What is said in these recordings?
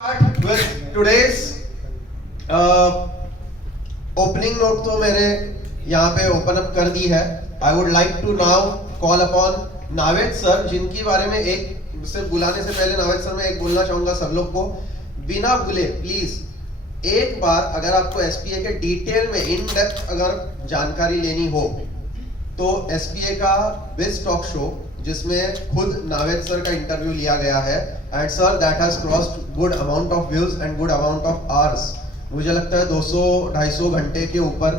Start with today's opening note तो मैंने यहाँ पे ओपन अप कर दी है. I would like to now call upon Naved sir, जिनकी बारे में एक सिर्फ बुलाने से पहले नावेद सर मैं एक बोलना चाहूँगा सब लोग को, बिना भूले प्लीज एक बार अगर आपको एसपीए के डिटेल में इन डेप्थ अगर जानकारी लेनी हो तो एसपीए का बिज टॉक शो जिसमें खुद नावेद सर का इंटरव्यू लिया गया है and sir that has crossed good amount of views and good amount of hours. मुझे लगता है 200-250 घंटे के ऊपर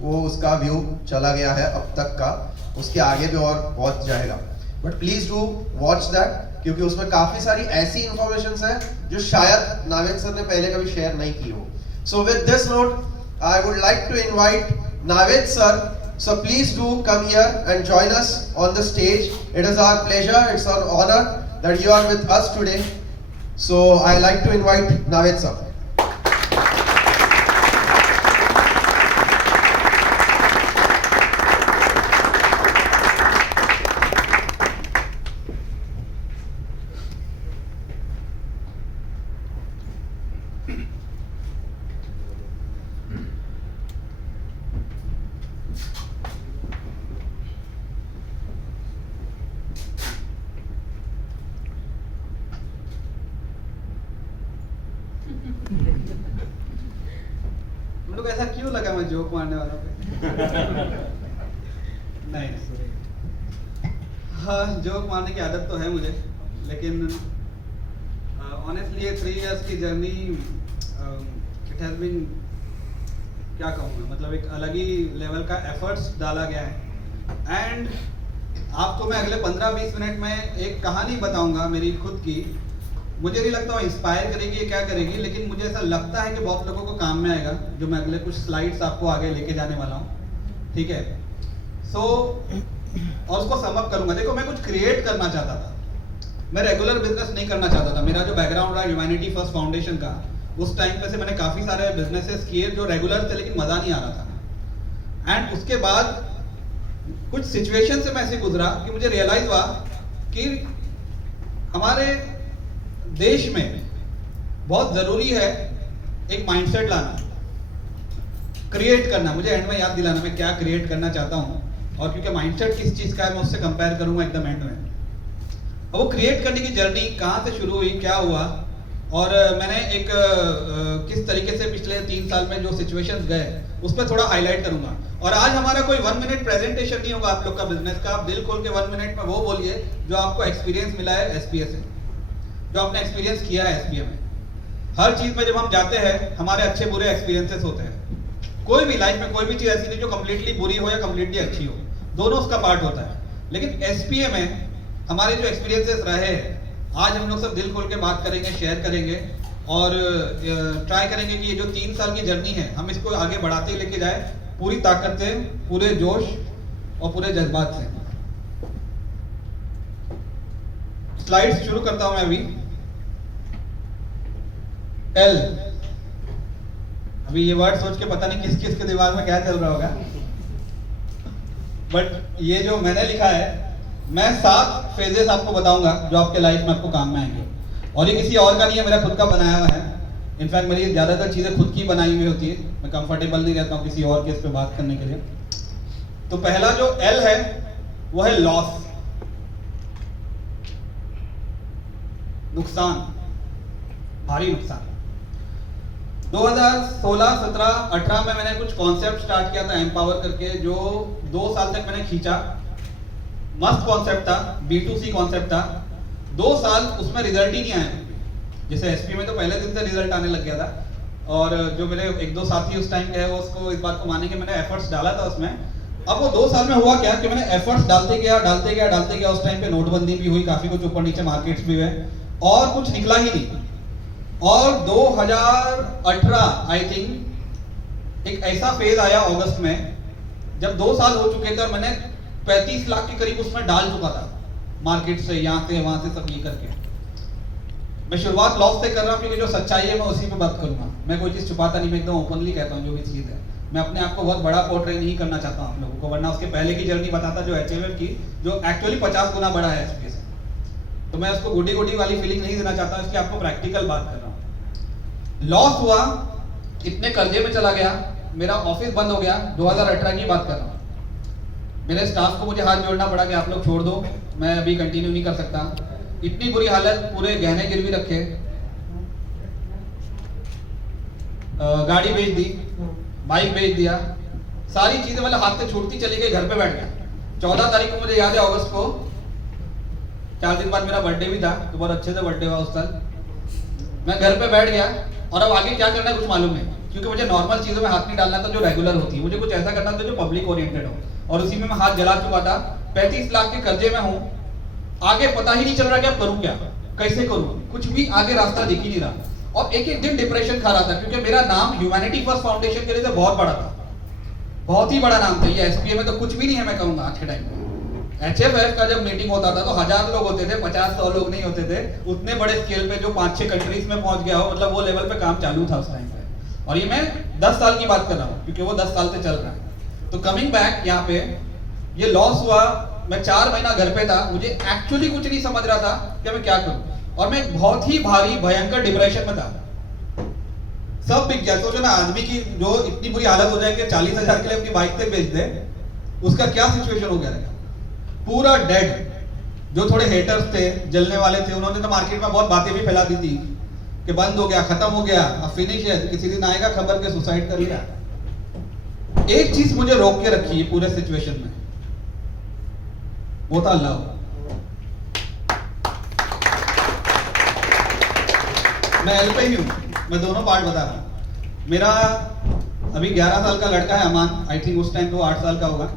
वो उसका व्यू चला गया है अब तक का, उसके आगे भी और पहुंच जाएगा. But please do watch that क्योंकि उसमें काफी सारी ऐसी इंफॉर्मेशन है जो शायद नावेद सर ने पहले कभी शेयर नहीं की हो. So with this note I would like to invite Naved sir. So please do come here and join us on the stage. It is our pleasure, it's our honor that you are with us today. So I like to invite Naveed sir. हम लोग ऐसा क्यों लगा मैं joke मारने वालों पे? नहीं, हाँ जोक मारने की आदत तो है मुझे, लेकिन ऑनेस्टली ये 3 इयर्स की जर्नी इट हैज बीन, क्या कहूँ मैं, मतलब एक अलग ही लेवल का एफर्ट्स डाला गया है. एंड आपको मैं अगले 15-20 मिनट में एक कहानी बताऊंगा मेरी खुद की. मुझे नहीं लगता वो इंस्पायर करेगी या क्या करेगी, लेकिन मुझे ऐसा लगता है कि बहुत लोगों को काम में आएगा, जो मैं अगले कुछ स्लाइड्स आपको आगे लेके जाने वाला हूँ. ठीक है, सो और उसको सम अप करूंगा. देखो मैं कुछ क्रिएट करना चाहता था, मैं रेगुलर बिजनेस नहीं करना चाहता था. मेरा जो बैकग्राउंड रहा ह्यूमैनिटी फर्स्ट फाउंडेशन का, उस टाइम पे से मैंने काफी सारे बिजनेसेस किए जो रेगुलर थे लेकिन मजा नहीं आ रहा था. एंड उसके बाद कुछ सिचुएशन से मैं ऐसे गुजरा कि मुझे रियलाइज हुआ कि हमारे देश में बहुत जरूरी है एक माइंडसेट लाना, क्रिएट करना. मुझे एंड में याद दिलाना मैं क्या क्रिएट करना चाहता हूं, और क्योंकि माइंडसेट किस चीज का है मैं उससे कंपेयर करूंगा एकदम एंड में. अब वो क्रिएट करने की जर्नी कहां से शुरू हुई, क्या हुआ, और मैंने एक किस तरीके से पिछले 3 साल में जो सिचुएशंस गए उस पर थोड़ा हाईलाइट करूंगा. और आज हमारा कोई 1 मिनट प्रेजेंटेशन नहीं होगा आप लोग का बिजनेस का. आप दिल खोल के 1 मिनट में वो बोलिए जो आपको एक्सपीरियंस मिला है एसपीए से, जो आपने एक्सपीरियंस किया है एसपीए में. हर चीज में जब हम जाते हैं हमारे अच्छे बुरे एक्सपीरियंसेस होते हैं. कोई भी लाइफ में कोई भी चीज ऐसी नहीं जो कंप्लीटली बुरी हो या कंप्लीटली अच्छी हो, दोनों उसका पार्ट होता है. लेकिन एसपीए में हमारे जो एक्सपीरियंसेस रहे हैं, आज हम लोग सब दिल खोल के बात करेंगे, शेयर करेंगे और ट्राई करेंगे कि ये जो 3 साल की जर्नी है हम इसको आगे बढ़ाते लेके जाए पूरी ताकत से, पूरे जोश और पूरे जज्बात से. स्लाइड्स शुरू करता हूं मैं अभी. एल, अभी ये वर्ड सोच के पता नहीं किस किस के दिमाग में क्या चल रहा होगा, बट ये जो मैंने लिखा है, मैं 7 फेजेस आपको बताऊंगा जो आपके लाइफ में आपको काम में आएंगे. और ये किसी और का नहीं है, मेरा खुद का बनाया हुआ है. इनफैक्ट मेरी ज्यादातर चीजें खुद की बनाई हुई होती है, मैं कंफर्टेबल नहीं रहता हूँ किसी और के इस पे बात करने के लिए. तो पहला जो एल है वो है लॉस, नुकसान, भारी नुकसान. 2016, 17, 18 में मैंने कुछ कॉन्सेप्ट स्टार्ट किया था एम्पावर करके, जो 2 साल तक मैंने खींचा. मस्त कॉन्सेप्ट था, B2C कॉन्सेप्ट था. 2 साल उसमें रिजल्ट ही नहीं आया. जैसे एसपी में तो पहले दिन से रिजल्ट आने लग गया था, और जो मेरे 1-2 साथी उस टाइम के हैं वो उसको इस बात को मानेंगे, मैंने एफर्ट्स डाला था उसमें. अब वो 2 साल में हुआ क्या कि मैंने एफर्ट्स डालते गया. उस टाइम पे नोटबंदी भी हुई, काफी कुछ ऊपर नीचे मार्केट्स भी हुए और कुछ निकला ही नहीं. और 2018 आई थिंक एक ऐसा फेज आया अगस्त में जब 2 साल हो चुके थे और मैंने 35 लाख के करीब उसमें डाल चुका था, मार्केट से, यहाँ से वहां से सब ये करके. मैं शुरुआत लॉस से कर रहा हूँ क्योंकि जो सच्चाई है मैं उसी पे बात करूंगा. मैं कोई चीज छुपाता नहीं, मैं एकदम ओपनली कहता हूँ जो भी चीज है. मैं अपने आप को बहुत बड़ा पोर्ट्रे नहीं करना चाहता हूँ आप लोगों को, वरना उसके पहले की जर्नी बताता जो एचएमएफ की, जो एक्चुअली 50 गुना बड़ा है एसपीए से. तो मैं उसको गुडी गुडी वाली फीलिंग नहीं देना चाहता, इसलिए आपको प्रैक्टिकल बात कर रहा हूँ. लॉस हुआ, इतने कर्जे में चला गया, मेरा ऑफिस बंद हो गया। 2018 की बात कर रहा हूँ। मेरे स्टाफ को मुझे हाथ जोड़ना पड़ा कि आप लोग छोड़ दो, मैं अभी कंटिन्यू नहीं कर सकता। इतनी बुरी हालत, पूरे गहने गिरवी रखे, गाड़ी बेच दी, बाइक बेच दिया, सारी चीजें मतलब हाथ से छूटती चली गई, घर पे बैठ गया। 14 तारीख को मुझे याद है अगस्त को, 4 दिन बाद मेरा बर्थडे भी था, तो बहुत अच्छे से बर्थडे हुआ उस साल। मैं घर पे बैठ गया और अब आगे क्या करना है कुछ मालूम नहीं, क्योंकि मुझे नॉर्मल चीजों में हाथ नहीं डालना था जो रेगुलर होती है, मुझे कुछ ऐसा करना था जो पब्लिक ओरिएंटेड हो, और उसी में मैं हाथ जला चुका था। 35 लाख के कर्जे में हूँ, आगे पता ही नहीं चल रहा कि अब करूँ क्या, कैसे करूँ, कुछ भी आगे रास्ता दिख ही नहीं रहा। और एक एक दिन डिप्रेशन खा रहा था, क्योंकि मेरा नाम ह्यूमैनिटी फर्स्ट फाउंडेशन के लिए तो बहुत बड़ा था, बहुत ही बड़ा नाम था। ये एसपीए में तो कुछ भी नहीं है मैं कहूँगा आज के टाइम में। HFF का जब मीटिंग होता था तो 1000 लोग होते थे, 50-100 लोग नहीं होते थे। उतने बड़े स्केल पे जो 5-6 कंट्रीज में पहुंच गया हो, मतलब वो लेवल पे काम चालू था उस टाइम पे। और ये मैं 10 साल की बात कर रहा हूँ, क्योंकि वो 10 साल से चल रहा है। तो कमिंग बैक यहाँ पे, ये लॉस हुआ, मैं 4 महीना घर पे था, मुझे एक्चुअली कुछ नहीं समझ रहा था कि मैं क्या करूँ, और मैं बहुत ही भारी भयंकर डिप्रेशन में था। सब बिक गया। सोचो ना, आदमी की जो इतनी बुरी हालत हो जाए कि 40,000 के लिए अपनी बाइक से बेच दे, उसका क्या सिचुएशन हो गया रहेगा, पूरा डेड। जो थोड़े हेटर्स थे, जलने वाले थे, उन्होंने तो मार्केट में बहुत बातें भी फैला दी थी कि बंद हो गया, खत्म हो गया, अब फिनिश है, किसी दिन आएगा खबर के सुसाइड कर लिया। एक चीज मुझे रोक के रखी है पूरे सिचुएशन में, वो था लव। मैं एल पे ही हूं, मैं दोनों पार्ट बता रहा हूं। मेरा अभी 11 साल का लड़का है अमान, आई थिंक उस टाइम तो 8 साल का होगा।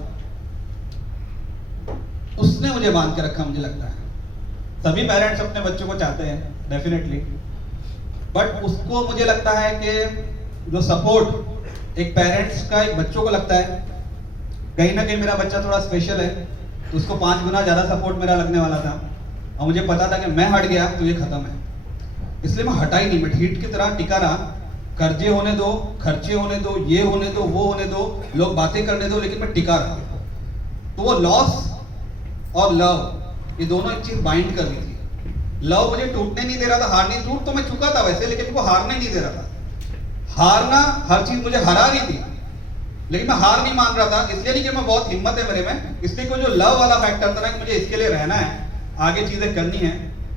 उसने मुझे बांध के रखा, मुझे लगता है। सभी पेरेंट्स अपने बच्चों को चाहते हैं डेफिनेटली, बट उसको मुझे लगता है कि जो सपोर्ट एक पेरेंट्स का एक बच्चों को लगता है, कहीं ना कहीं मेरा बच्चा थोड़ा स्पेशल है, तो उसको 5 गुना ज्यादा सपोर्ट मेरा लगने वाला था। और मुझे पता था कि मैं हट गया तो ये खत्म है, इसलिए मैं हटा ही नहीं, मैं ढीठ की तरह टिका रहा। कर्जे होने दो, खर्चे होने दो, ये होने दो, वो होने दो, लोग बातें करने दो, लेकिन मैं टिका रहा। तो वो लॉस और लव, ये दोनों एक चीज बाइंड कर रही थी। लव मुझे टूटने नहीं दे रहा था, हारने, टूट तो मैं चुका था वैसे, लेकिन वो हारने नहीं दे रहा था। हारना, हर चीज मुझे हरा रही थी, लेकिन मैं हार नहीं मान रहा था। इसलिए नहीं कि मैं बहुत हिम्मत है मेरे में, इसलिए कि जो लव वाला फैक्टर था ना, कि मुझे इसके लिए रहना है, आगे चीजें करनी है,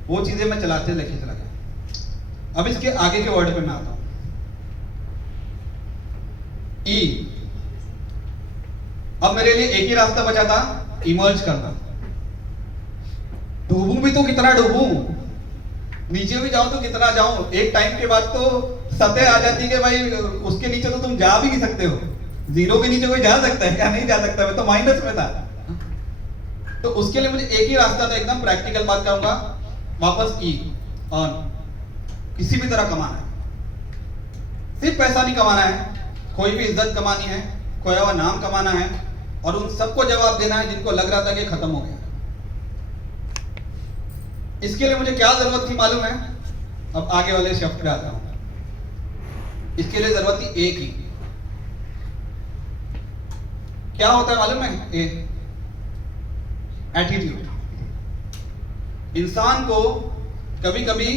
वो चीजें मैं चलाते लेके चला गया। अब इसके आगे के वर्ड पे मैं आता हूं। ई, अब मेरे लिए एक ही रास्ता बचा था, इमर्ज करना। डूबूं भी तो कितना डूबूं, नीचे भी जाऊं तो कितना जाऊं। एक टाइम के बाद तो सतह आ जाती है कि भाई उसके नीचे तो तुम जा भी नहीं सकते हो। जीरो के नीचे कोई जा सकता है क्या? नहीं जा सकता, मैं तो माइनस में था। तो उसके लिए मुझे एक ही रास्ता था, एकदम प्रैक्टिकल बात करूंगा, वापस ई, अर्न, किसी भी तरह कमाना है। सिर्फ पैसा नहीं कमाना है, कोई भी इज्जत कमानी है, खोया हुआ नाम कमाना है, और उन सबको जवाब देना है जिनको लग रहा था कि खत्म हो गया। इसके लिए मुझे क्या जरूरत थी मालूम है? अब आगे वाले शब्द पे आता हूं। इसके लिए जरूरत थी एक ही। क्या होता है मालूम है? एटीट्यूड। इंसान को कभी कभी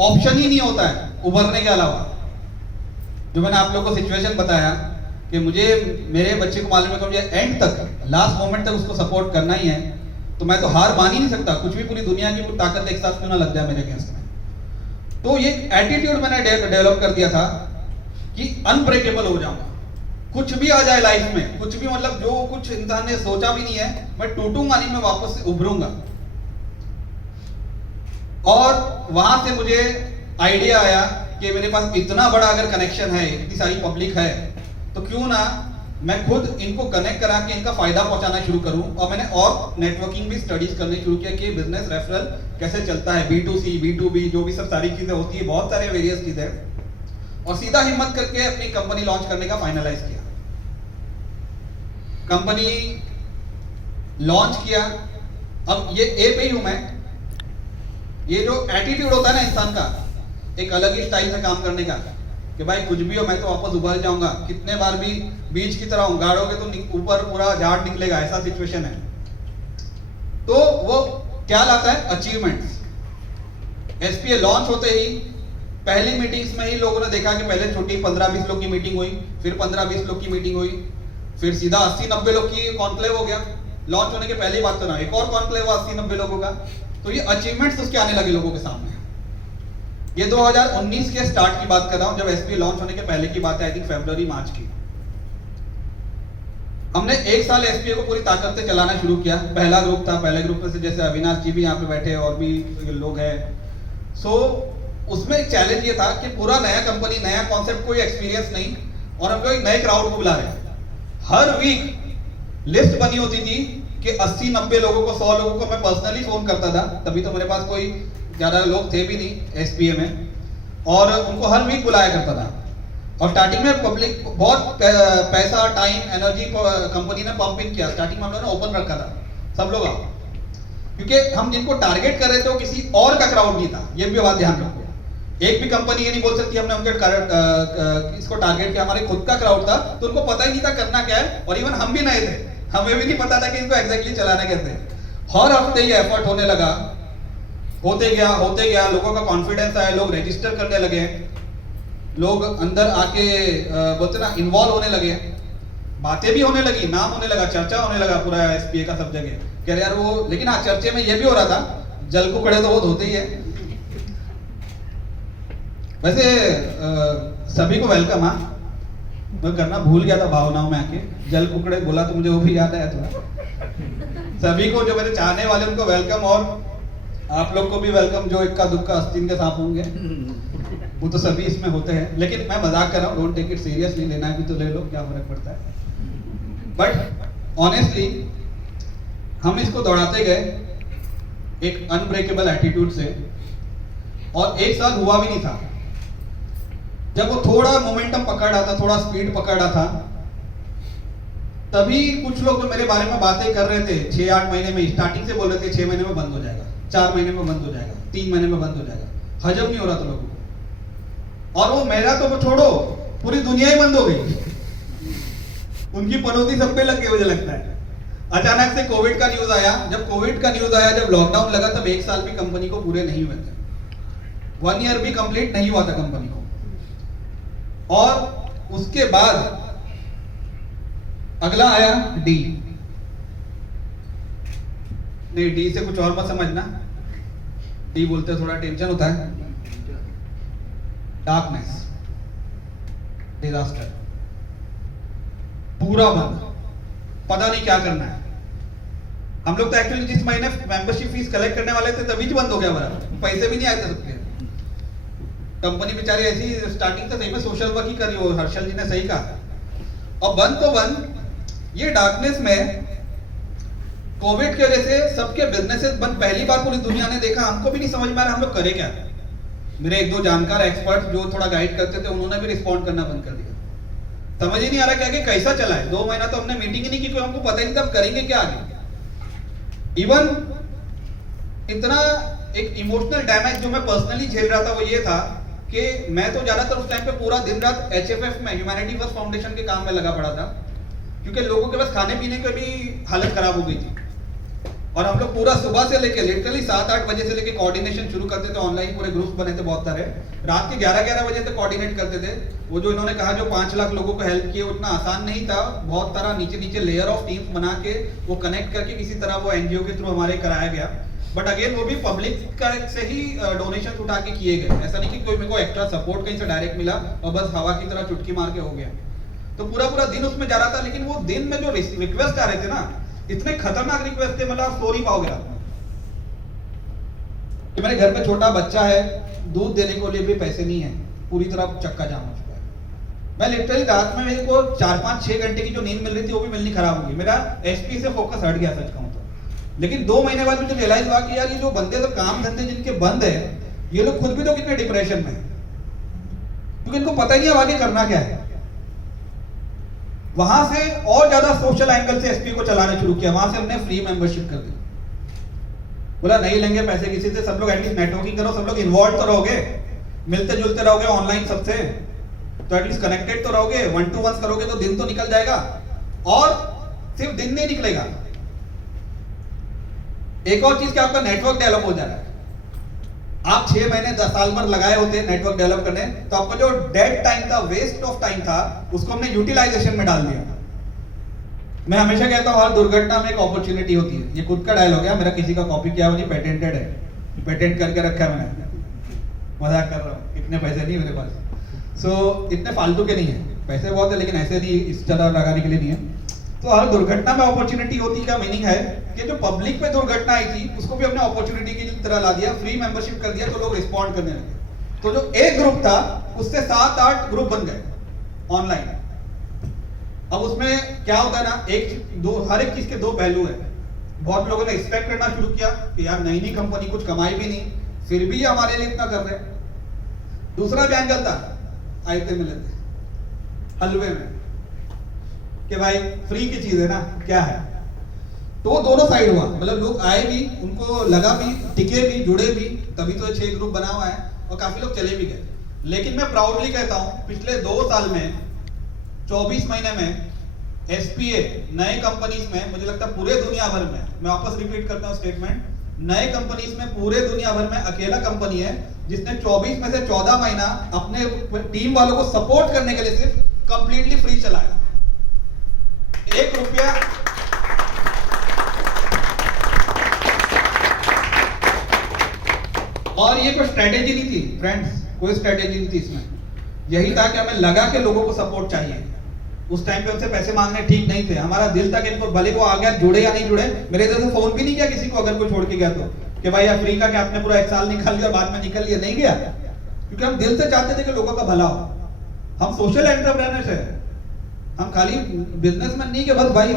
ऑप्शन ही नहीं होता है उभरने के अलावा। जो मैंने आप लोगों को सिचुएशन बताया कि मुझे, मेरे बच्चे को मालूम है कि मुझे एंड तक, लास्ट मोमेंट तक उसको सपोर्ट करना ही है, तो मैं तो हार मान ही नहीं सकता। कुछ भी, पूरी दुनिया की ताकत एक साथ क्यों ना लग जाए मेरे अगेंस्ट में। तो ये एटीट्यूड मैंने डेवलप कर दिया था कि अनब्रेकेबल हो जाऊंगा, कुछ भी आ जाए लाइफ में, कुछ भी, मतलब जो कुछ इंसान ने सोचा भी नहीं है, मैं टूटूंगा नहीं, मैं वापस से उभरूंगा। और वहां से मुझे आइडिया आया कि मेरे पास इतना बड़ा अगर कनेक्शन है, इतनी सारी पब्लिक है, तो क्यों ना मैं खुद इनको कनेक्ट करा के इनका फायदा पहुंचाना शुरू करूं। और मैंने और नेटवर्किंग भी स्टडीज करने शुरू किया कि बिजनेस रेफरल कैसे चलता है, B2C, B2B, जो भी सब सारी चीजें होती है, बहुत सारे वेरियस चीजें। और सीधा हिम्मत करके अपनी कंपनी लॉन्च करने का फाइनलाइज किया। कंपनी लॉन्च किया। अब ये ए पे ही हूं मैं। ये जो एटीट्यूड होता है ना इंसान का, एक अलग ही स्टाइल से काम करने का, कि भाई कुछ भी हो मैं तो वापस उभर जाऊंगा, कितने बार भी बीच की तरह गाड़ोगे तो ऊपर पूरा झाड़ निकलेगा, ऐसा सिचुएशन है। तो वो क्या लाता है? अचीवमेंट्स। एसपीए लॉन्च होते ही पहली मीटिंग्स में ही लोगों ने देखा कि पहले छोटी 15-20 लोग की मीटिंग हुई, फिर 15-20 लोग की मीटिंग हुई, फिर सीधा 80-90 लोग की कॉन्क्लेव हो गया। लॉन्च होने के पहले ही बात तो ना, एक और कॉन्क्लेव हुआ 80-90 लोगों का। तो ये अचीवमेंट्स उसके आने लगे लोगों के सामने। ये 2019 के स्टार्ट की बात कर रहा हूं, जब एसपी लॉन्च होने के पहले की बात है, आई थिंक फरवरी-मार्च की। हमने एक साल एसपीए को पूरी ताकत से चलाना शुरू किया। पहला ग्रुप था, पहले ग्रुप में से जैसे अविनाश जी भी यहाँ पे बैठे और भी लोग हैं। सो उसमें एक चैलेंज ये था कि पूरा नया कंपनी, नया कॉन्सेप्ट, कोई एक्सपीरियंस नहीं, और हम लोग एक नए क्राउड को बुला रहे हैं। हर वीक लिस्ट बनी होती थी कि 80-90 लोगों को, 100 लोगों को मैं पर्सनली फोन करता था। तभी तो मेरे पास कोई ज्यादा लोग थे भी नहीं एसपीए में, और उनको हर वीक बुलाया करता था। और स्टार्टिंग में पब्लिक बहुत पैसा, टाइम, एनर्जी कंपनी ने पंप इन किया। स्टार्टिंग में हम लोगों ने ओपन रखा था, सब लोग आओ, क्योंकि हम जिनको टारगेट कर रहे थे वो किसी और का क्राउड नहीं था। ये भी बात ध्यान रखो, एक भी कंपनी ये नहीं बोल सकती हमने उनके इसको टारगेट किया, हमारे खुद का क्राउड था, तो उनको पता ही नहीं था करना क्या है। और इवन हम भी नए थे, हमें भी नहीं पता था कि इनको एग्जैक्टली चलाना कैसे। हर हफ्ते ये एफर्ट होने लगा, होते गया, लोगों का कॉन्फिडेंस आया, लोग रजिस्टर करने लगे, लोग अंदर आके बोलते ना इन्वॉल्व होने लगे, बातें भी होने लगी, नाम होने लगा, चर्चा होने लगा पूरा एसपीए का सब जगह। कह रहे यार वो, लेकिन हाँ चर्चे में ये भी हो रहा था, जल कुकड़े तो वो धोते ही है। वैसे सभी को वेलकम। हाँ, मैं करना भूल गया था भावनाओं में आके, जल कुकड़े बोला तो मुझे वो भी याद आया थोड़ा। सभी को जो मेरे चाहने वाले उनको वेलकम, और आप लोग को भी वेलकम जो इक्का दुक्का आस्तीन के सांप होंगे, वो तो सभी इसमें होते हैं। लेकिन मैं मजाक कर रहा हूँ, डोंट टेक इट सीरियसली, लेना भी तो ले लो, क्या फर्क पड़ता है। बट ऑनेस्टली हम इसको दौड़ाते गए एक अनब्रेकेबल एटीट्यूड से, और एक साल हुआ भी नहीं था जब वो थोड़ा मोमेंटम पकड़ रहा था, थोड़ा स्पीड पकड़ रहा था, तभी कुछ लोग जो मेरे बारे में बातें कर रहे थे 6-8 महीने में, स्टार्टिंग से बोल रहे थे 6 महीने में बंद हो जाएगा, 4 महीने में बंद हो जाएगा, 3 महीने में बंद हो जाएगा, हजम नहीं हो रहा था लोगों को। और वो मेरा तो वो छोड़ो, पूरी दुनिया ही बंद हो गई। उनकी पनौती सब पे लग गई मुझे लगता है। अचानक से कोविड का न्यूज आया, जब लॉकडाउन लगा, तब 1 साल भी कंपनी को पूरे नहीं हुए थे, 1 ईयर भी कंप्लीट नहीं हुआ था कंपनी को। और उसके बाद अगला आया डी। नहीं, डी से कुछ और मत समझना, डी बोलते थोड़ा टेंशन होता है। डार्कनेस, डिजास्टर, पूरा बंद, पता नहीं क्या करना है। हम लोग तो एक्चुअली जिस महीने मेंबरशिप फीस कलेक्ट करने वाले थे तभी बंद हो गया हमारा, पैसे भी नहीं आए थे सबके। कंपनी बेचारी ऐसी स्टार्टिंग से सही में सोशल वर्क ही करी, हो हर्षल जी ने सही कहा। और बंद तो बंद, ये डार्कनेस में कोविड की वजह से सबके बिजनेसेस बंद, पहली बार पूरी दुनिया ने देखा। हमको भी नहीं समझ में आ रहा हम लोग करें क्या। मेरे 1-2 जानकार एक्सपर्ट जो थोड़ा गाइड करते थे, उन्होंने भी रिस्पॉन्ड करना बंद कर दिया। समझ ही नहीं आ रहा कि आगे कैसा चला है। 2 महीना तो हमने मीटिंग ही नहीं की, कोई हमको पता ही नहीं था करेंगे क्या आगे। इवन इतना एक इमोशनल डैमेज जो मैं पर्सनली झेल रहा था वो ये था कि मैं तो ज्यादातर उस टाइम पे पूरा दिन रात HFF में, ह्यूमैनिटी फर्स्ट फाउंडेशन के काम में लगा पड़ा था, क्योंकि लोगों के पास खाने पीने की भी हालत खराब हो गई थी। और हम लोग पूरा सुबह से लेके लिटरली 7-8 बजे से लेके कोऑर्डिनेशन शुरू करते थे, ऑनलाइन पूरे ग्रुप्स बने थे बहुत सारे, रात के 11-11 बजे तक कोऑर्डिनेट करते थे। वो जो इन्होंने कहा जो 5 लाख लोगों को हेल्प किए, उतना आसान नहीं था। बहुत सारा नीचे लेयर ऑफ टीम्स बना के वो कनेक्ट करके किसी तरह वो NGO के थ्रू हमारे कराया गया। बट अगेन वो भी पब्लिक का से ही डोनेशन उठा के किए गए, ऐसा नहीं कि कोई मेरे को एक्स्ट्रा सपोर्ट कहीं से डायरेक्ट मिला और बस हवा की तरह चुटकी मार के हो गया। तो पूरा दिन उसमें जा रहा था। लेकिन वो दिन में जो रिक्वेस्ट आ रहे थे ना, इतने खतरनाक रिक्वेस्ट थे, मतलब स्टोरी पाओगे आप कि मेरे घर पे छोटा बच्चा है, दूध देने के लिए भी पैसे नहीं है, पूरी तरह चक्का जाम हो चुका है। मैं लिटरली रात में मेरे को 4-5-6 घंटे की जो नींद मिल रही थी वो भी मिलनी खराब हो गई। मेरा एसपी से फोकस हट गया, सच कहूं तो। लेकिन 2 महीने बाद मुझे रियलाइज हुआ कि यार ये जो बंदे तो काम धंधे जिनके बंद है, ये लोग खुद भी तो कितने डिप्रेशन में, क्योंकि इनको पता ही नहीं आगे करना क्या है। वहां से और ज्यादा सोशल एंगल से एसपी को चलाना शुरू किया। वहां से हमने फ्री मेंबरशिप कर दी, बोला नहीं लेंगे पैसे किसी से, सब लोग एटलीस्ट नेटवर्किंग करो, सब लोग इन्वॉल्व तो रहोगे, मिलते जुलते रहोगे ऑनलाइन सबसे, तो एटलीस्ट कनेक्टेड तो रहोगे, 1-to-1 करोगे तो दिन तो निकल जाएगा। और सिर्फ दिन नहीं निकलेगा, एक और चीज कि आपका नेटवर्क डेवलप हो जा रहा है। आप 6 महीने 10 साल भर लगाए होते नेटवर्क डेवलप करने, तो आपका जो डेड टाइम था, वेस्ट ऑफ टाइम था, उसको हमने यूटिलाइजेशन में डाल दिया। मैं हमेशा कहता हूँ हर दुर्घटना में एक अपॉर्चुनिटी होती है। ये खुद का डायलॉग है, मेरा किसी का कॉपी किया हुआ नहीं, पेटेंटेड है, पेटेंट करके रखा है मैंने, मजाक कर रहा हूँ, इतने पैसे नहीं मेरे पास। सो इतने फालतू के नहीं है, पैसे बहुत है लेकिन ऐसे नहीं इस तरह लगाने के लिए नहीं है। तो हर दुर्घटना में अपॉर्चुनिटी होती का मीनिंग है कि जो पब्लिक पे दुर्घटना आई थी उसको भी हमने अपॉर्चुनिटी की तरह ला दिया, फ्री मेंबरशिप कर दिया, तो लोग रिस्पॉन्ड करने लगे। तो जो एक ग्रुप था उससे 7-8 ग्रुप बन गए ऑनलाइन। अब उसमें क्या होता है ना, हर एक चीज के दो पहलू है। बहुत लोगों ने एक्सपेक्ट करना शुरू किया कि यार नई नई कंपनी, कुछ कमाई भी नहीं, फिर भी ये हमारे लिए इतना कर रहे हैं। दूसरा भी एंगल था, आयते मिले थे हलवे में कि भाई फ्री की चीज है ना, क्या है। तो दोनों साइड हुआ, मतलब लोग आए भी, उनको लगा भी, टिके भी, जुड़े भी, तभी तो 6 ग्रुप बना हुआ है और काफी लोग चले भी गए। लेकिन मैं प्राउडली कहता हूं पिछले 2 साल में 24 महीने में SPA नए कंपनीज में, मुझे लगता है पूरे दुनिया भर में, मैं वापस रिपीट करता हूं स्टेटमेंट, नए कंपनीज में पूरे दुनिया भर में अकेला कंपनी है जिसने 24 में से 14 महीना अपने टीम वालों को सपोर्ट करने के लिए सिर्फ कंप्लीटली फ्री चलाया। 1 रुपया और ये कोई स्ट्रेटेजी नहीं थी फ्रेंड्स, कोई स्ट्रेटेजी नहीं थी इसमें। यही था कि हमें लगा कि लोगों को सपोर्ट चाहिए। उस टाइम पे उनसे पैसे मांगने ठीक नहीं थे, हमारा दिल था कि इनको भले वो आ गया, जुड़े या नहीं जुड़े, मेरे इधर से फोन भी नहीं किया किसी को अगर कोई छोड़ के गया तो, कि भाई यार फ्री का क्या आपने पूरा 1 साल निकाल लिया बाद में निकल लिया, नहीं गया। क्योंकि हम दिल से चाहते थे कि लोगों का भला हो। हम सोशल एंटरप्रेन्योर्स है, हम खाली बिजनेसमैन नहीं कि बस भाई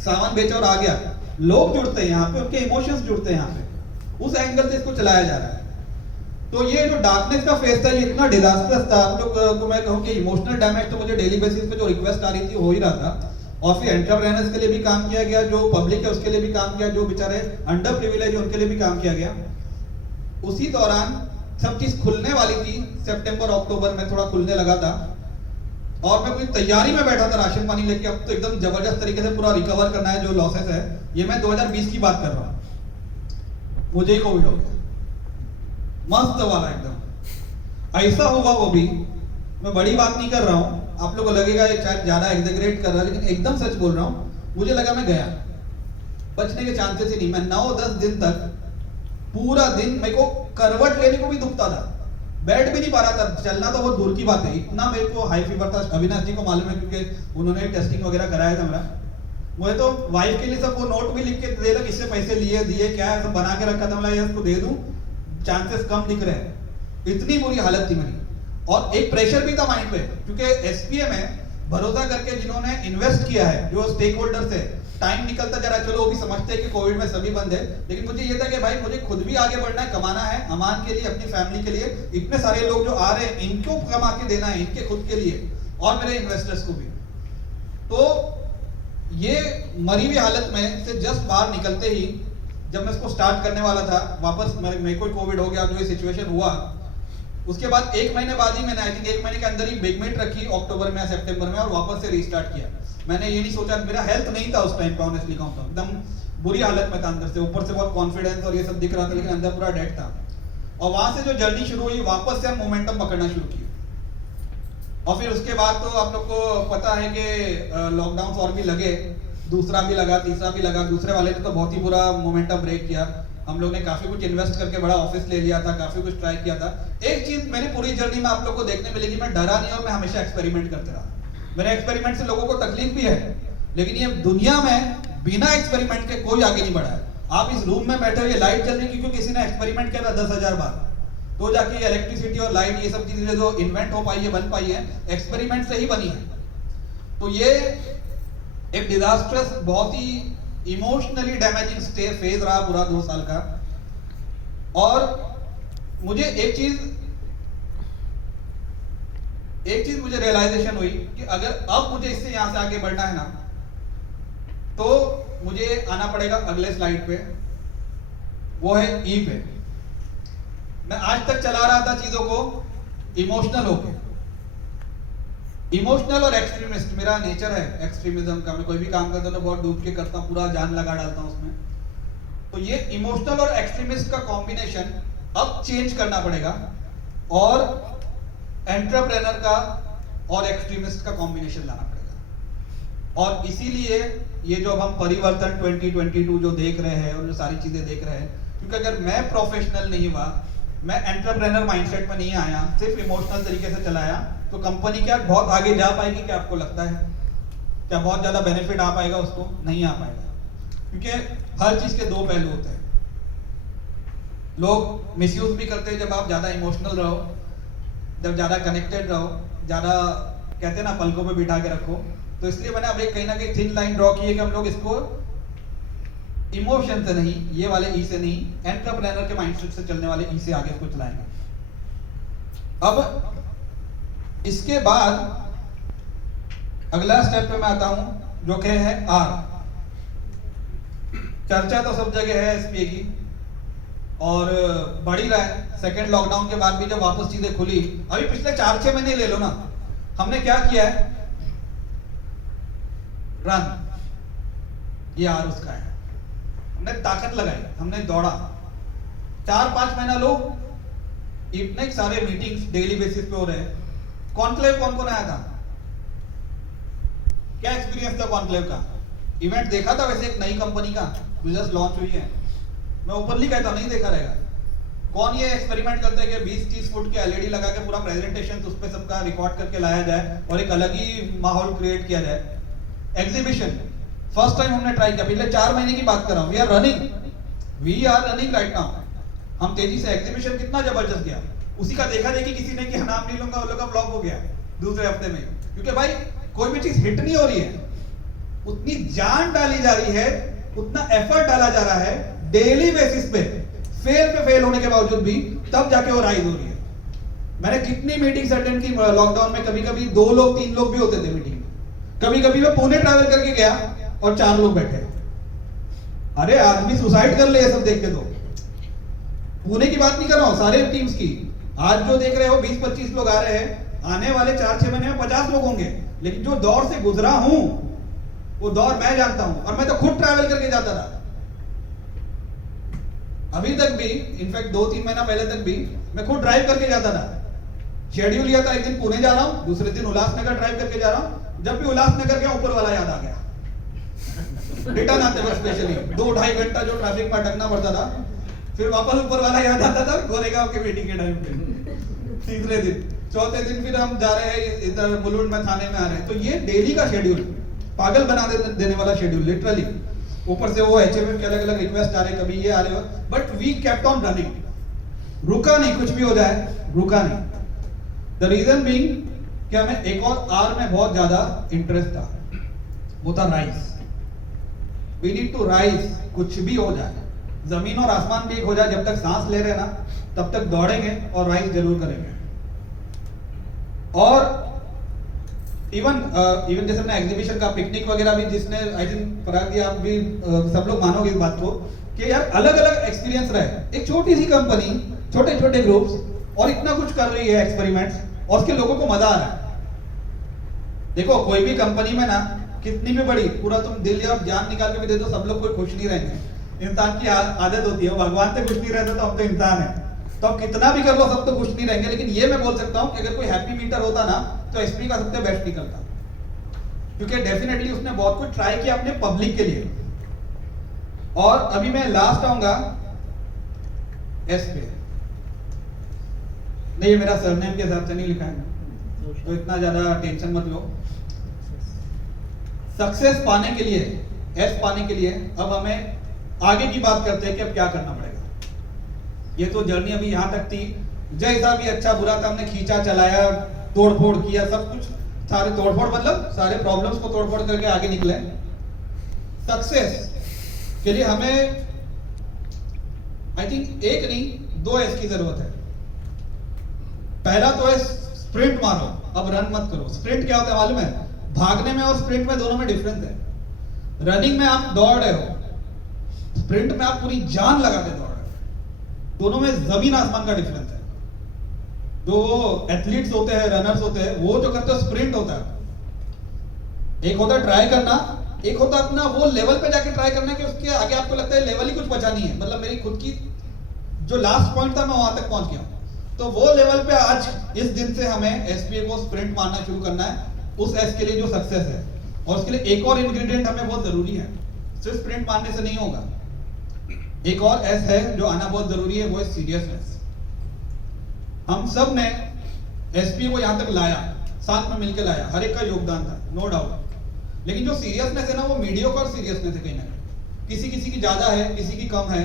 सामान बेचा और आ गया। लोग जुड़ते हैं यहाँ पे, उनके इमोशंस जुड़ते हैं यहाँ पे, उस एंगल से इसको चलाया जा रहा है। तो ये जो डार्कनेस का फेस था ये इतना डिजास्टर्स था, आप लोग को मैं कहूँ कि इमोशनल डैमेज तो मुझे डेली बेसिस पे जो रिक्वेस्ट आ रही थी हो ही रहा था। और फिर एंटरप्रेन्योर्स के लिए भी काम किया गया, जो पब्लिक है उसके लिए भी काम किया, जो बेचारे अंडर प्रिविलेज है उनके लिए भी काम किया गया। उसी दौरान सब चीज खुलने वाली थी, सितंबर अक्टूबर में थोड़ा खुलने लगा था और मैं पूरी तैयारी में बैठा था राशन पानी लेके, अब तो एकदम जबरदस्त तरीके से पूरा रिकवर करना है जो लॉसेस है। ये मैं 2020 की बात कर रहा हूँ, मुझे ही कोविड हो गया, मस्त वाला एकदम ऐसा होगा वो भी। मैं बड़ी बात नहीं कर रहा हूं, आप लोगों को लगेगा ये शायद ज्यादा एग्जैगरेट कर रहा है, लेकिन एकदम सच बोल रहा हूं। मुझे लगा मैं गया, बचने के चांसेस ही नहीं। मैं 9-10 दिन तक पूरा दिन मेरे को करवट लेने को भी दुखता था, बैठ भी नहीं पा रहा था, चलना तो बहुत दूर की बात है, इतना मेरे को हाई फीवर था। अविनाश जी को मालूम है क्योंकि उन्होंने टेस्टिंग वगैरह कराया था मेरा। मुझे तो वाइफ के लिए सब वो नोट भी लिख के दे रहा, किससे पैसे लिए दिए क्या है सब बना के रखा था, मैं इसको दे दूं, चांसेस कम दिख रहे हैं, इतनी बुरी हालत थी मेरी। और एक प्रेशर भी था माइंड पे, क्योंकि SPA में भरोसा करके जिन्होंने इन्वेस्ट किया है, जो स्टेक होल्डर से, टाइम निकलता जा रहा है, चलो वो भी समझते हैं कि कोविड में सभी बंद है, लेकिन मुझे ये था कि भाई मुझे खुद भी आगे बढ़ना है, कमाना है अमान के लिए, अपनी फैमिली के लिए। इतने सारे लोग जो आ रहे हैं इनको कमा के देना है, इनके खुद के लिए और मेरे इन्वेस्टर्स को भी। तो ये मरी हुई हालत में से जस्ट बाहर निकलते ही, जब मैं इसको स्टार्ट करने वाला था, वापस मेरे को कोविड हो गया, जो ये सिचुएशन हुआ, उसके बाद 1 महीने बाद ही मैंने, आई थिंक 1 महीने के अंदर ही बिग मीट रखी अक्टूबर में, सितंबर में, और वापस से रीस्टार्ट किया। मैंने ये नहीं सोचा, मेरा हेल्थ नहीं था उस टाइम पे, ऑनेस्टली कहूं तो एकदम बुरी हालत में था अंदर से, ऊपर से बहुत कॉन्फिडेंस और ये सब दिख रहा था, लेकिन अंदर पूरा डेड था। और वहां से जो जर्नी शुरू हुई, वापस से हम मोमेंटम पकड़ना शुरू किया। और फिर उसके बाद तो आप लोग को पता है कि लॉकडाउन और भी लगे, दूसरा भी लगा, तीसरा भी लगा, दूसरे वाले ने तो बहुत ही बुरा मोमेंटम ब्रेक किया। हम लोग ने काफी कुछ इन्वेस्ट करके बड़ा ऑफिस ले लिया था, काफी कुछ ट्राई किया था। एक चीज मेरी पूरी जर्नी में आप लोग को देखने मिलेगी, मैं डरा नहीं और मैं हमेशा एक्सपेरिमेंट करते रहा। मेरे एक्सपेरिमेंट से लोगों को तकलीफ भी है, लेकिन ये दुनिया में बिना एक्सपेरिमेंट के कोई आगे नहीं बढ़ा है। आप इस रूम में बैठे हुए लाइट चल रही क्योंकि किसी ने एक्सपेरिमेंट किया था 10,000 बार, तो जाके इलेक्ट्रिसिटी और लाइट ये सब चीजें जो इन्वेंट हो पाई है, बन पाई है, एक्सपेरिमेंट से ही बनी है। तो ये एक डिजास्टर्स, बहुत ही इमोशनली डैमेजिंग फेज रहा पूरा 2 साल का। और मुझे एक चीज मुझे रियलाइजेशन हुई कि अगर अब मुझे इससे यहां से आगे बढ़ना है ना, तो मुझे आना पड़ेगा अगले स्लाइड पे, वो है ई पे। मैं आज तक चला रहा था चीजों को इमोशनल होके, इमोशनल और एक्सट्रीमिस्ट मेरा नेचर है, एक्सट्रीमिज्म का। मैं कोई भी काम करता हूं तो बहुत डूब के करता हूं, पूरा जान लगा डालता हूं उसमें। तो ये इमोशनल और एक्सट्रीमिस्ट का कॉम्बिनेशन अब चेंज करना पड़ेगा और एंटरप्रेनर का और एक्सट्रीमिस्ट का कॉम्बिनेशन लाना पड़ेगा। और इसीलिए ये जो अब हम परिवर्तन 2022 जो देख रहे हैं और जो सारी चीजें देख रहे हैं, क्योंकि अगर मैं प्रोफेशनल नहीं हुआ, मैं एंटरप्रेनर माइंडसेट में नहीं आया, सिर्फ इमोशनल तरीके से चलाया, तो कंपनी क्या बहुत आगे जा पाएगी? क्या आपको लगता है? क्या बहुत ज्यादा बेनिफिट आ पाएगा उसको? नहीं आ पाएगा, क्योंकि हर चीज के दो पहलू होते हैं। लोग मिसयूज भी करते हैं जब आप ज्यादा इमोशनल रहो, जब ज्यादा कनेक्टेड रहो, ज्यादा कहते हैं ना पलकों पे बिठा के रखो। तो इसलिए मैंने अब एक कहीं ना कहीं थिन लाइन ड्रॉ की है कि हम लोग इसको इमोशन से नहीं, ये वाले ई से नहीं, एंटरप्रेन्योर के माइंडसेट से चलने वाले ई से आगे इसको चलाएंगे। अब इसके बाद अगला स्टेप पे मैं आता हूं, जो कि है आर। चर्चा तो सब जगह है एसपीए की और बढ़ ही रहा है। सेकेंड लॉकडाउन के बाद भी जब वापस चीजें खुली, अभी पिछले 4-6 महीने ले लो ना, हमने क्या किया है? रन, ये आर उसका है। हमने ताकत लगाई, हमने दौड़ा। 4-5 महीना लोग इतने सारे मीटिंग्स डेली बेसिस पे हो रहे हैं। कॉन्क्लेव कौन कौन आया था? क्या एक्सपीरियंस था कॉन्क्लेव का? इवेंट देखा था वैसे एक नई कंपनी का जो जस्ट लॉन्च हुई है? मैं ओपनली कहता हूं नहीं देखा रहेगा। कौन ये एक्सपेरिमेंट करते हैं कि 20-30 फुट के एलईडी लगा के पूरा प्रेजेंटेशन उस पे सबका रिकॉर्ड करके लाया जाए और एक अलग ही माहौल क्रिएट किया जाए। एग्जीबिशन फर्स्ट टाइम हमने ट्राई किया, पिछले 4 महीने की बात कर रहा हूं। We are running right now. हम तेजी से एग्जीबिशन कितना जबरदस्त गया, उसी का देखा देखी किसी ने कि नाम नहीं लूंगा, वो लोग का ब्लॉक हो गया दूसरे हफ्ते में। क्योंकि भाई कोई भी चीज हिट नहीं हो रही है, उतनी जान डाली जा रही है, उतना एफर्ट डाला जा रहा है डेली बेसिस पे फेल होने के बावजूद भी, तब जाके वो राइज हो रही है। मैंने कितनी मीटिंग्स अटेंड की लॉकडाउन में, कभी कभी 2 लोग 3 लोग भी होते थे मीटिंग में। कभी कभी मैं पुणे ट्रैवल करके गया और 4 लोग बैठे। अरे आदमी सुसाइड कर ले ये सब देख के। तो पुणे की बात नहीं कर रहा हूं, सारे टीम्स की। आज जो देख रहे हो 20-25 लोग आ रहे हैं, आने वाले 4-6 महीने में 50 लोग होंगे। लेकिन जो दौर से गुजरा हूं वो दौर मैं जानता हूं, और मैं तो खुद ट्रैवल करके जाता था। अभी तक भी, इनफैक्ट 2-3 महीना पहले तक भी मैं खुद ड्राइव करके जाता था। शेड्यूल लिया था, एक दिन पुणे जा रहा हूं, दूसरे दिन उल्लासनगर ड्राइव करके जा रहा हूं। जब भी उल्लासनगर गया ऊपर वाला याद आ गया। रिटर्न आते वक्त स्पेशली 2-2.5 घंटा जो ट्रैफिक में अटकना पड़ता था, फिर वापस ऊपर वाला याद आता था गोरेगांव के मीटिंग के टाइम पे। तीसरे दिन, चौथे दिन फिर हम जा रहे हैं इधर मुलुंड में, थाने में आ रहे हैं। तो ये डेली का शेड्यूल, पागल बना देने वाला शेड्यूल लिटरली। ऊपर से वो एचएमएम के अलग अलग रिक्वेस्ट आ रहे, कभी ये आ रहे, but we kept on running. रुका नहीं, कुछ भी हो जाए रुका नहीं। द रीजन बीइंग कि हमें एक और आर में बहुत ज्यादा इंटरेस्ट था, वो था rise. We need to rise, कुछ भी हो जाए, जमीन और आसमान भी एक हो जाए, जब तक सांस ले रहे हैं ना तब तक दौड़ेंगे और राइज जरूर करेंगे। और इवन जैसे हमने एग्जीबिशन का पिकनिक वगैरह भी, जिसने आई थिंक पराग जी आप भी सब लोग मानोगे इस बात को कि यार अलग अलग एक्सपीरियंस रहे। एक छोटी सी कंपनी, छोटे छोटे ग्रुप्स, और इतना कुछ कर रही है एक्सपेरिमेंट्स, और उसके लोगों को मजा आ रहा है। देखो कोई भी कंपनी में ना, कितनी भी बड़ी, पूरा तुम दिल या जान निकाल के भी दे दो, सब लोग कोई खुश नहीं रहेंगे। इंसान की आदत होती है, भगवान से खुश नहीं रहता तो हम तो इंसान है, तो अब कितना भी कर लो सब तो खुश नहीं रहेंगे। लेकिन ये मैं बोल सकता हूं कि अगर कोई हैप्पी मीटर होता ना तो एसपी का सबसे बेस्ट निकलता, क्योंकि डेफिनेटली उसने बहुत कुछ ट्राई किया अपने पब्लिक के लिए। और अभी मैं लास्ट आऊंगा एस पे, नहीं ये मेरा सरनेम के हिसाब से नहीं लिखा है तो इतना ज्यादा टेंशन मत लो। सक्सेस पाने के लिए, एस पाने के लिए अब हमें आगे की बात करते हैं कि अब क्या करना पड़ेगा। ये तो जर्नी अभी यहां तक थी, जैसा भी अच्छा बुरा था हमने खींचा चलाया, तोड़फोड़ किया, सब कुछ, सारे तोड़फोड़ मतलब सारे प्रॉब्लम्स को तोड़फोड़ करके आगे निकले। सक्सेस के लिए हमें आई थिंक एक नहीं 2 एस की जरूरत है। पहला तो है स्प्रिंट मारो, अब रन मत करो। स्प्रिंट क्या होता है मालूम है? भागने में और स्प्रिंट में दोनों में डिफरेंस है। रनिंग में आप दौड़ रहे हो, स्प्रिंट में आप पूरी जान लगा के दौड़ रहे हो। दोनों में जमीन आसमान का डिफरेंस है। जो एथलीट्स होते हैं, रनर्स होते हैं, वो जो करते हैं स्प्रिंट होता है। एक होता है ट्राई करना, एक होता है अपना वो लेवल पे जाके ट्राई करना कि उसके आगे आपको लगता है लेवल ही कुछ बचा नहीं है, मतलब मेरी खुद की जो लास्ट पॉइंट था मैं वहां तक पहुंच गया हूं। तो वो लेवल पे आज इस दिन से हमें एसपीए को स्प्रिंट मारना शुरू करना है उस एस के लिए जो सक्सेस है। और उसके लिए एक और इंग्रेडिएंट हमें बहुत जरूरी है, सिर्फ स्प्रिंट मारने से नहीं होगा। एक और एस है जो आना बहुत जरूरी है, वो है सीरियसनेस। हम सब ने एसपीए को यहां तक लाया, साथ में मिलकर लाया, हर एक का योगदान था, नो डाउट। लेकिन जो सीरियसनेस है ना, वो मीडियोकर सीरियसनेस है कहीं ना कहीं। किसी किसी की ज्यादा है, किसी की कम है,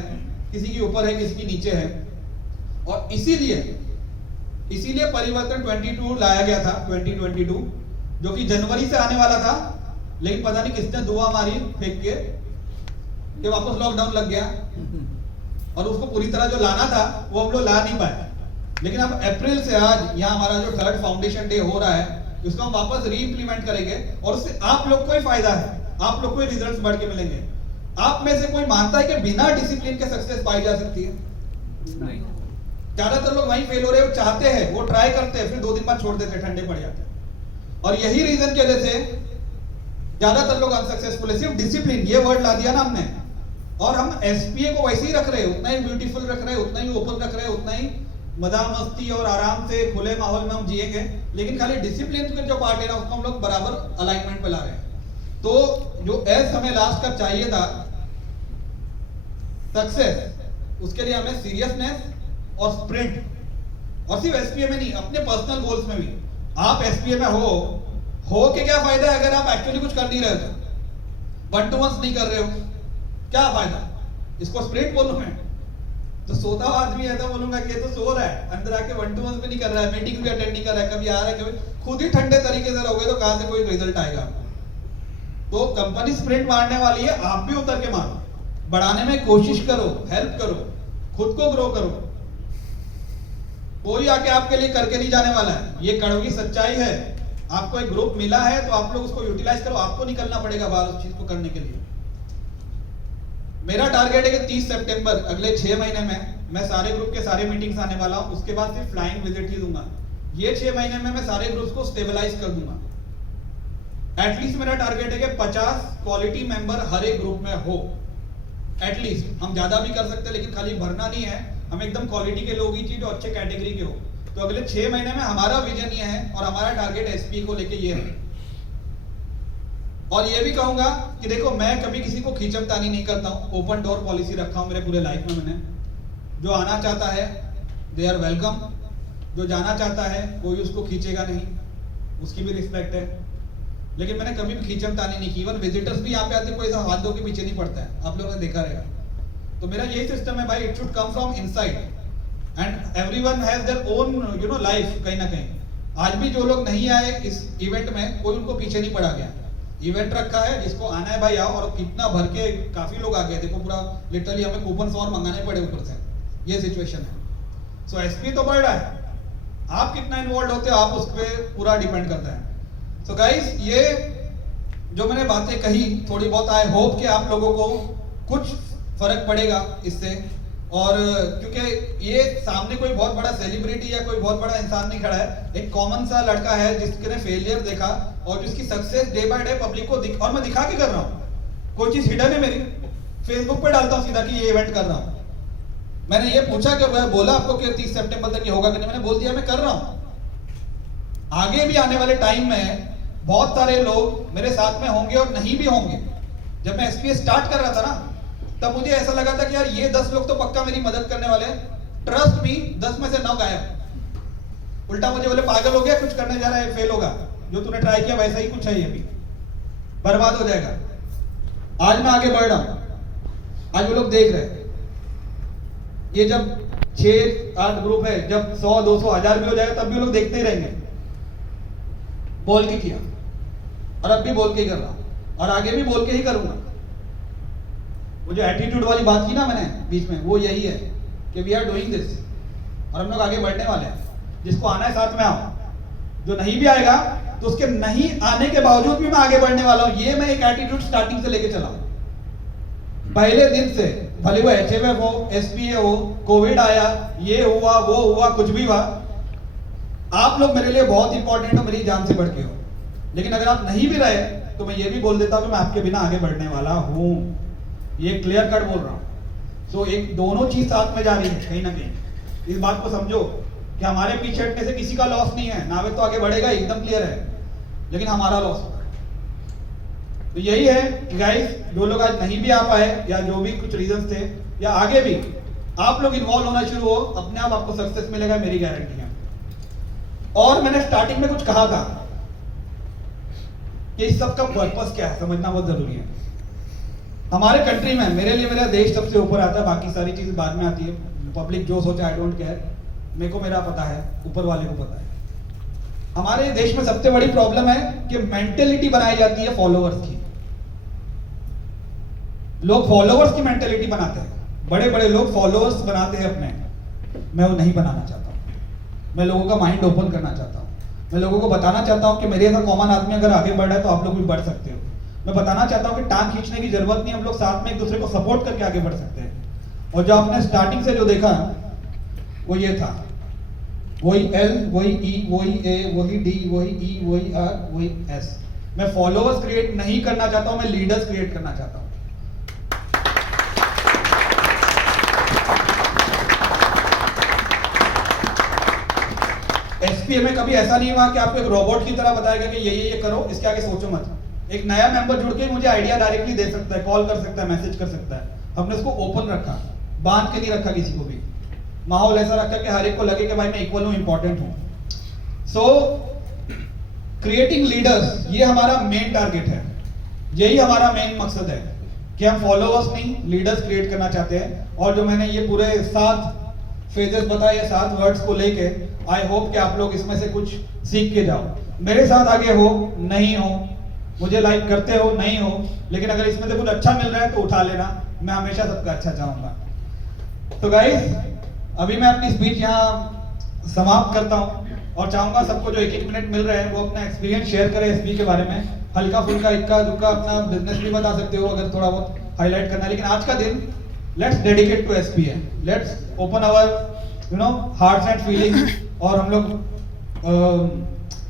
किसी की ऊपर है, किसी की नीचे है। और इसीलिए परिवर्तन 22 लाया गया था, 2022, जो कि जनवरी से आने वाला था, लेकिन पता नहीं किसने दुआ मारी फेंक के कि वापस लॉकडाउन लग गया और उसको पूरी तरह जो लाना था वो हम लोग ला नहीं पाए। लेकिन अब अप्रैल से आज यहाँ हमारा जो 3rd फाउंडेशन डे हो रहा है, उसको हम वापस री इंप्लीमेंट करेंगे और उससे आप लोग को ही फायदा है, आप लोग को ही रिजल्ट्स बढ़ के मिलेंगे। आप में से कोई मानता है कि बिना डिसिप्लिन के सक्सेस पाई जा सकती है? नहीं। ज्यादातर लोग वहीं फेल हो रहे हैं, चाहते हैं, वो ट्राई करते हैं, फिर 2 दिन बाद छोड़ देते हैं, ठंडे पड़ जाते हैं। और यही रीजन की वजह से ज्यादातर लोग अनसक्सेसफुल है। सिर्फ डिसिप्लिन ये वर्ड ला दिया ना हमने, और हम एसपीए को वैसे ही रख रहे हैं, उतना ही ब्यूटीफुल रख रहे हैं, उतना ही ओपन रख रहे हैं, उतना ही मजा मस्ती और आराम से खुले माहौल में हम जिएंगे। लेकिन खाली डिसिप्लिन के जो पार्ट है ना, उसको हम लोग बराबर अलाइनमेंट पे ला रहे हैं। तो जो एस हमें लास्ट का चाहिए था, सक्सेस, उसके लिए हमें सीरियसनेस और स्प्रिंट, और सिर्फ एसपीए में नहीं, अपने पर्सनल गोल्स में भी। आप एसपीए में हो के क्या फायदा है अगर आप एक्चुअली कुछ कर नहीं रहे हो, 1-to-1 नहीं कर रहे हो, क्या फायदा? इसको स्प्रिंट बोलूं मैं तो सोता आदमी ऐसा बोलूंगा कि तो सो रहा है, अंदर आके 1-to-1 भी नहीं कर रहा है, मीटिंग भी अटेंड नहीं कर रहा है, कभी आ रहा है, कभी खुद ही ठंडे तरीके से रहोगे तो कहां से कोई रिजल्ट आएगा? तो कंपनी स्प्रिंट मारने वाली है, आप भी उतर के मारो, बढ़ाने में कोशिश करो, हेल्प करो, खुद को ग्रो करो। कोई आके आपके लिए करके नहीं जाने वाला है, ये कड़वी सच्चाई है। आपको एक ग्रुप मिला है तो आप लोग उसको यूटिलाइज करो, आपको निकलना पड़ेगा बाहर उस चीज को करने के लिए। मेरा टारगेट है कि 30 सितंबर, अगले 6 महीने में मैं सारे ग्रुप के सारे मीटिंग्स आने वाला हूं, उसके बाद सिर्फ फ्लाइंग विजिट ही दूंगा। ये 6 महीने में मैं सारे ग्रुप्स को स्टेबलाइज कर दूंगा। एटलीस्ट मेरा टारगेट है कि 50 क्वालिटी मेंबर हर एक ग्रुप में हो, एटलीस्ट। हम ज्यादा भी कर सकते हैं, लेकिन खाली भरना नहीं है, हम एकदम क्वालिटी के लोग ही चाहिए जो अच्छे कैटेगरी के हो। तो अगले 6 महीने में हमारा विजन ये है और हमारा टारगेट एसपी को लेके ये है। और ये भी कहूंगा कि देखो, मैं कभी किसी को खींचतानी नहीं करता हूं, ओपन डोर पॉलिसी रखा हूं मेरे पूरे लाइफ में मैंने। जो आना चाहता है दे आर वेलकम, जो जाना चाहता है कोई उसको खींचेगा नहीं, उसकी भी रिस्पेक्ट है। लेकिन मैंने कभी भी खींचतानी नहीं की। इवन विजिटर्स भी यहाँ पे आते, कोई ऐसा हाथ धो के पीछे नहीं पड़ता है, आप लोगों ने देखा रहेगा। तो मेरा यही सिस्टम है भाई, it should come from inside and everyone has their own life. कहीं ना कहीं आज भी जो लोग नहीं आए इस इवेंट में, कोई उनको पीछे नहीं पड़ा गया। इवेंट रखा है, जिसको आना है भाई आओ, और कितना भर के काफी लोग आ गए। देखो पूरा लिटरली हमें कूपन और मंगाने पड़े ऊपर से, ये सिचुएशन है। सो एसपी तो बढ़ रहा है, आप कितना इन्वॉल्व होते हो आप उस पर पूरा डिपेंड करता है। सो गाइस, ये जो मैंने बातें कही थोड़ी बहुत, आई होप कि आप लोगों को कुछ फर्क पड़ेगा इससे। और क्योंकि ये सामने कोई बहुत बड़ा सेलिब्रिटी या कोई बहुत बड़ा इंसान नहीं खड़ा है, एक कॉमन सा लड़का है जिसने फेलियर देखा और जिसकी success day by day public को और मैं दिखा के कर रहा हूँ। कोई चीज हिडन है मेरी, फेसबुक पे डालता हूँ सीधा कि ये इवेंट कर रहा हूँ। मैंने ये पूछा कि बोला आपको कि 30 सितंबर तक ये होगा कि नहीं, मैंने बोल दिया मैं कर रहा हूँ। आगे भी आने वाले टाइम में बहुत सारे लोग मेरे साथ में होंगे और नहीं भी होंगे। जब मैं एसपीए स्टार्ट कर रहा था ना, तब मुझे ऐसा लगा था कि यार ये 10 लोग तो पक्का मेरी मदद करने वाले हैं। ट्रस्ट मी, 10 में से 9 गायब। उल्टा मुझे बोले पागल हो गया, कुछ करने जा रहा है, फेल होगा, जो तूने ट्राई किया वैसा ही कुछ है, ये भी बर्बाद हो जाएगा। आज मैं आगे बढ़ रहा हूं, आज वो लोग देख रहे हैं। ये जब 6-8 ग्रुप है, जब 100, 200, 1000 भी हो जाएगा तब भी वो लोग देखते ही रहेंगे। बोल के किया और अब भी बोल के ही कर रहा हूं और आगे भी बोल के ही करूंगा। वो जो एटीट्यूड वाली बात की ना मैंने बीच में, वो यही है कि वी आर डूइंग दिस और हम लोग आगे बढ़ने वाले हैं। जिसको आना है साथ में आओ, जो नहीं भी आएगा तो उसके नहीं आने के बावजूद भी मैं आगे बढ़ने वाला हूं। ये मैं एक एटीट्यूड स्टार्टिंग से लेके चला हूं, पहले दिन से। भले वो एचएमएफ हो, एसपीए हो, कोविड आया, ये हुआ, वो हुआ, कुछ भी हुआ, आप लोग मेरे लिए बहुत इंपॉर्टेंट हो, मेरी जान से बढ़ के हो। लेकिन अगर आप नहीं भी रहे तो मैं ये भी बोल देता हूं कि मैं आपके बिना आगे बढ़ने वाला हूं। ये क्लियर कट बोल रहा हूं। तो एक दोनों चीज साथ में जा रही है कहीं ना कहीं। इस बात को समझो कि हमारे पीछे हटने से किसी का लॉस नहीं है, नावेद तो आगे बढ़ेगा एकदम क्लियर है, लेकिन हमारा लॉस होगा। तो यही है कि गाइस, जो लोग आज नहीं भी आ पाए या जो भी कुछ रीजन थे या आगे भी आप लोग इन्वॉल्व होना शुरू हो, अपने आप आपको सक्सेस मिलेगा, मेरी गारंटी है। और मैंने स्टार्टिंग में कुछ कहा था कि इस सब का पर्पस क्या है, समझना बहुत जरूरी है। हमारे कंट्री में मेरे लिए मेरा देश सबसे ऊपर आता है, बाकी सारी चीजें बाद में आती है। पब्लिक जो सोचे आई डोंट केयर, मेरे को मेरा पता है, ऊपर वाले को पता है। हमारे देश में सबसे बड़ी प्रॉब्लम है कि मेंटेलिटी बनाई जाती है फॉलोअर्स की। लोग फॉलोअर्स की मेंटेलिटी बनाते हैं, बड़े बड़े लोग फॉलोअर्स बनाते हैं अपने। मैं वो नहीं बनाना चाहता हूं। मैं लोगों का माइंड ओपन करना चाहता हूं। मैं लोगों को बताना चाहता हूं कि मेरे जैसा कॉमन आदमी अगर आगे बढ़ रहा है तो आप लोग भी बढ़ सकते हो। मैं बताना चाहता हूं कि टांग खींचने की जरूरत नहीं, हम लोग साथ में एक दूसरे को सपोर्ट करके आगे बढ़ सकते हैं। और जो आपने स्टार्टिंग से जो देखा वो ये था, वही एल, वही ई, वही ए, वही डी, वही ई, वही आर, वही एस। मैं फॉलोअर्स क्रिएट नहीं करना चाहता हूं, मैं लीडर्स क्रिएट करना चाहता हूं। एसपीए में कभी ऐसा नहीं हुआ कि आपको एक रोबोट की तरह बताएगा कि ये करो, इसके आगे सोचो मत। एक नया मेंबर जुड़ के मुझे आइडिया डायरेक्टली दे सकता है, कॉल कर सकता है, मैसेज कर सकता है। हमने उसको ओपन रखा, बांध के नहीं रखा किसी को भी। माहौल ऐसा रखा कि हर एक को लगे कि भाई मैं इक्वल हूं, इंपॉर्टेंट हूं। सो क्रिएटिंग लीडर्स, ये हमारा मेन टारगेट है, यही हमारा मेन मकसद है कि हम फॉलोअर्स नहीं लीडर्स क्रिएट करना चाहते हैं। और जो मैंने ये पूरे 7 फेजेस बताए, 7 वर्ड्स को लेके, आई होप कि आप लोग इसमें से कुछ सीख के जाओ। मेरे साथ आगे हो, नहीं हो, मुझे लाइक करते हो, नहीं हो, लेकिन अगर इसमें से कुछ अच्छा मिल रहा है तो उठा लेना। मैं हमेशा सबका अच्छा चाहूंगा। तो गाइस, अभी मैं अपनी स्पीच यहाँ समाप्त करता हूँ और चाहूंगा सबको जो 1-1 मिनट मिल रहे हैं वो अपना एक्सपीरियंस शेयर करें एसपी के बारे में। हल्का फुल्का इक्का दुक्का अपना बिजनेस भी बता सकते हो अगर थोड़ा बहुत हाईलाइट करना है। लेकिन आज का दिन let's dedicate to SPA, let's open our hearts and feelings, और हम लोग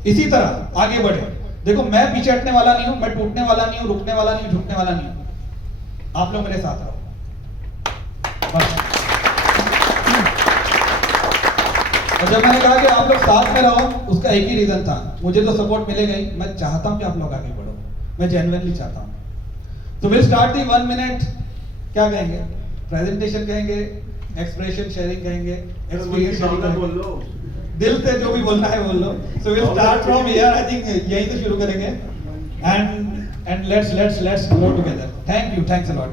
इसी तरह आगे बढ़े। देखो, मैं पीछे हटने वाला नहीं हूं, मैं टूटने वाला नहीं हूं, रुकने वाला नहीं हूं, झुकने वाला नहीं हूं। आप लोग मेरे साथ रहो बस। और जब मैंने कहा कि आप लोग साथ में रहो, उसका एक ही रीजन था, मुझे तो सपोर्ट मिलेगा ही, मैं चाहता हूं कि आप लोग आगे बढ़ो, मैं जेन्युइनली चाहता हूं। तो विल स्टार्ट दी 1 मिनट, क्या कहेंगे, प्रेजेंटेशन कहेंगे, एक्सप्रेशन शेयरिंग कहेंगे, एक्सपीरियंस शेयरिंग कहेंगे, दिल से जो भी बोलना है बोल लो। So will start from here, I think यहीं से शुरू करेंगे, and let's grow together. Thank you, thanks a lot.